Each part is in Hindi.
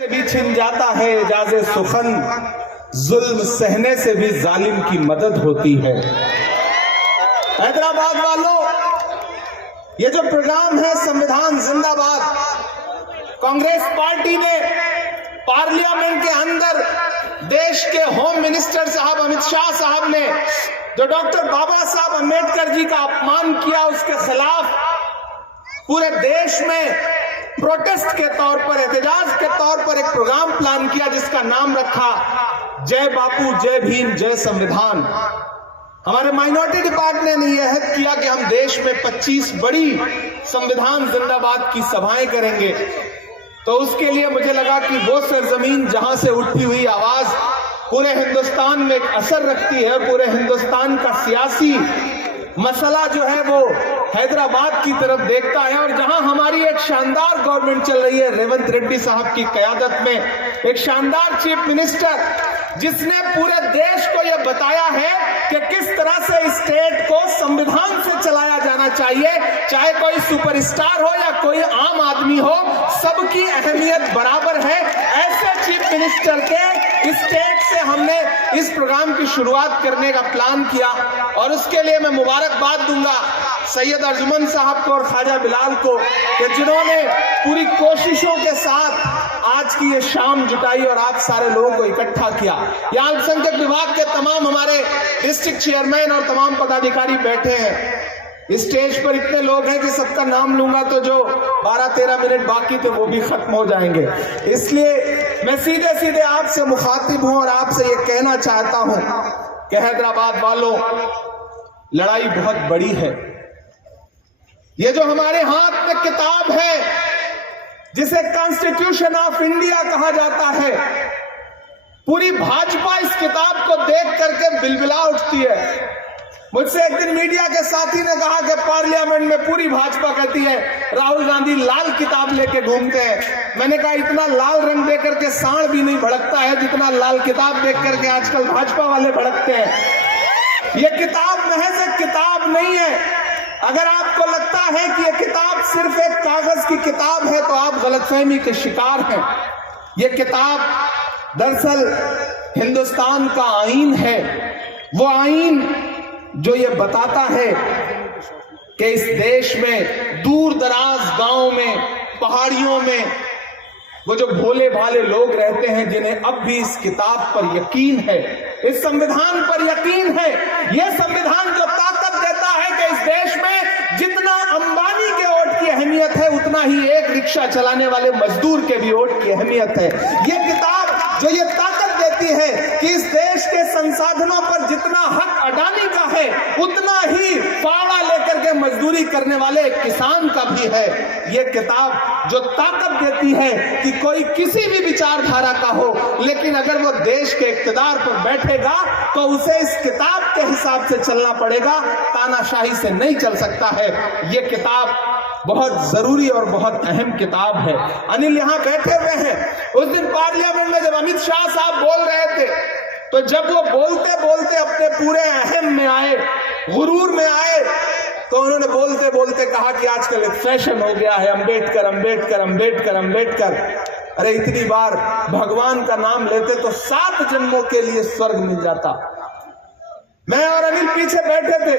भी छिन जाता है इजाज़े सुखन, जुल्म सहने से भी जालिम की मदद होती है। हैदराबाद वालों, ये जो प्रोग्राम है संविधान जिंदाबाद, कांग्रेस पार्टी ने पार्लियामेंट के अंदर देश के होम मिनिस्टर साहब अमित शाह साहब ने जो डॉक्टर बाबा साहब अम्बेडकर जी का अपमान किया, उसके खिलाफ पूरे देश में प्रोटेस्ट के तौर पर, एहतजाज के तौर पर एक प्रोग्राम प्लान किया जिसका नाम रखा जय बापू, जय भीम, जय संविधान। हमारे माइनॉरिटी डिपार्टमेंट ने यह अहद किया कि हम देश में 25 बड़ी संविधान जिंदाबाद की सभाएं करेंगे। तो उसके लिए मुझे लगा कि वो सरजमीन जहां से उठी हुई आवाज पूरे हिंदुस्तान में एक असर रखती है, पूरे हिंदुस्तान का सियासी मसला जो है वो हैदराबाद की तरफ देखता है, और जहां हमारी एक शानदार गवर्नमेंट चल रही है रेवंत रेड्डी साहब की कयादत में, एक शानदार चीफ मिनिस्टर जिसने पूरे देश को यह बताया है कि किस तरह से स्टेट को संविधान से चलाया जाना चाहिए, चाहे कोई सुपरस्टार हो या कोई आम आदमी हो, सबकी अहमियत बराबर है। ऐसे चीफ मिनिस्टर के स्टेट से हमने इस प्रोग्राम की शुरुआत करने का प्लान किया, और उसके लिए मैं मुबारकबाद दूंगा सैयद अर्जुमन साहब को और ख्वाजा बिलाल को कि जिन्होंने पूरी कोशिशों के साथ आज की ये शाम जुटाई और आप सारे लोगों को इकट्ठा किया। यहाँ अल्पसंख्यक विभाग के तमाम हमारे डिस्ट्रिक्ट चेयरमैन और तमाम पदाधिकारी बैठे हैं। स्टेज पर इतने लोग हैं कि सबका नाम लूंगा तो जो 12-13 मिनट बाकी थे वो भी खत्म हो जाएंगे, इसलिए मैं सीधे सीधे आपसे मुखातिब हूं और आपसे ये कहना चाहता हूं कि हैदराबाद वालों, लड़ाई बहुत बड़ी है। ये जो हमारे हाथ में किताब है जिसे कॉन्स्टिट्यूशन ऑफ इंडिया कहा जाता है, पूरी भाजपा इस किताब को देख करके बिलबिला उठती है। मुझसे एक दिन मीडिया के साथी ने कहा कि पार्लियामेंट में पूरी भाजपा कहती है राहुल गांधी लाल किताब लेके घूमते हैं। मैंने कहा इतना लाल रंग दे करके सांड भी नहीं भड़कता है जितना लाल किताब देख करके आजकल भाजपा वाले भड़कते हैं। ये किताब महज एक किताब नहीं है। अगर आपको लगता है कि ये किताब सिर्फ एक कागज की किताब है तो आप गलतफहमी के शिकार हैं। ये किताब दरअसल हिंदुस्तान का आईन है, वो आईन जो ये बताता है कि इस देश में दूर दराज गांव में, पहाड़ियों में वो जो भोले भाले लोग रहते हैं जिन्हें अब भी इस किताब पर यकीन है, इस संविधान पर यकीन है। यह संविधान जो ताकत देता है कि इस देश में जितना अंबानी के वोट की अहमियत है उतना ही एक रिक्शा चलाने वाले मजदूर के भी वोट की अहमियत है। यह किताब जो ये ताकत देती है कि इस देश के संसाधनों पर जितना हक अडानी का है उतना ही फावड़ा लेकर के मजदूरी करने वाले किसान का भी है। यह किताब जो ताकत देती है कि कोई किसी भी विचारधारा का हो, लेकिन अगर वो देश के इख्तिदार पर बैठेगा तो उसे इस किताब के हिसाब से चलना पड़ेगा, तानाशाही से नहीं चल सकता है। यह किताब बहुत जरूरी और बहुत अहम किताब है। अनिल यहाँ बैठे हुए हैं, उस दिन पार्लियामेंट में जब अमित शाह साहब बोल रहे थे तो जब वो बोलते बोलते अपने पूरे अहम में आए, गुरूर में आए, तो उन्होंने बोलते बोलते कहा कि आजकल एक फैशन हो गया है अम्बेडकर अम्बेडकर अम्बेडकर अम्बेडकर। अरे इतनी बार भगवान का नाम लेते तो 7 जन्मों के लिए स्वर्ग मिल जाता। मैं और अनिल पीछे बैठे थे,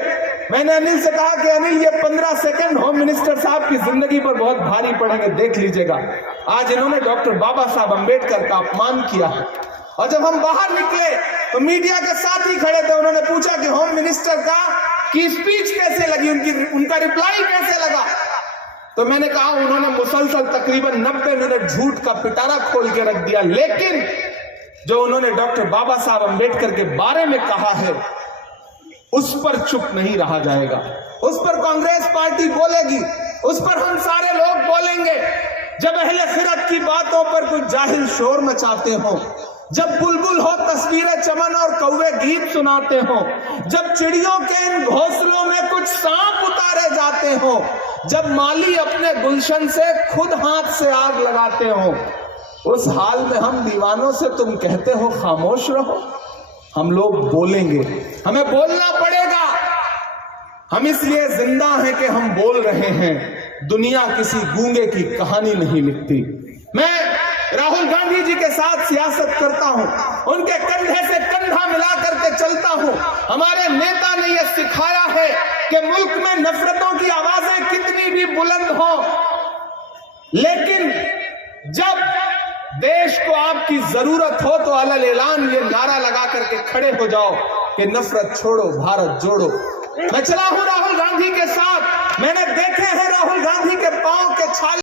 मैंने अनिल से कहा कि अनिल ये 15 सेकंड होम मिनिस्टर साहब की जिंदगी पर बहुत भारी पड़ेंगे, देख लीजिएगा। आज इन्होंने डॉक्टर बाबा साहब अम्बेडकर का अपमान किया है। और जब हम बाहर निकले तो मीडिया के साथ ही खड़े थे, उन्होंने पूछा कि होम मिनिस्टर की स्पीच कैसे लगी, उनका रिप्लाई कैसे लगा। तो मैंने कहा उन्होंने मुसलसल तकरीबन 90 मिनट झूठ का पिटारा खोल के रख दिया, लेकिन जो उन्होंने डॉक्टर बाबा साहब अम्बेडकर के बारे में कहा है उस पर चुप नहीं रहा जाएगा। उस पर कांग्रेस पार्टी बोलेगी, उस पर हम सारे लोग बोलेंगे। जब अहले खिरत की बातों पर कुछ जाहिल शोर मचाते हो, जब बुलबुल हो तस्वीरें चमन और कौवे गीत सुनाते हो, जब चिड़ियों के इन घोंसलों में कुछ सांप उतारे जाते हो, जब माली अपने गुलशन से खुद हाथ से आग लगाते हो, उस हाल में हम दीवानों से तुम कहते हो खामोश रहो। हम लोग बोलेंगे, हमें बोलना पड़ेगा। हम इसलिए जिंदा हैं कि हम बोल रहे हैं। दुनिया किसी गूंगे की कहानी नहीं लिखती। मैं राहुल गांधी जी के साथ सियासत करता हूं, उनके कंधे से कंधा मिला करके चलता हूं। हमारे नेता ने यह सिखाया है कि मुल्क में नफरतों की आवाजें कितनी भी बुलंद हो, लेकिन जब देश को आपकी जरूरत हो तो अलग ऐलान ये नारा लगा करके खड़े हो जाओ कि नफरत छोड़ो, भारत जोड़ो। मैं चला हूं राहुल गांधी के साथ, मैंने देखे हैं राहुल गांधी के पांव के छाले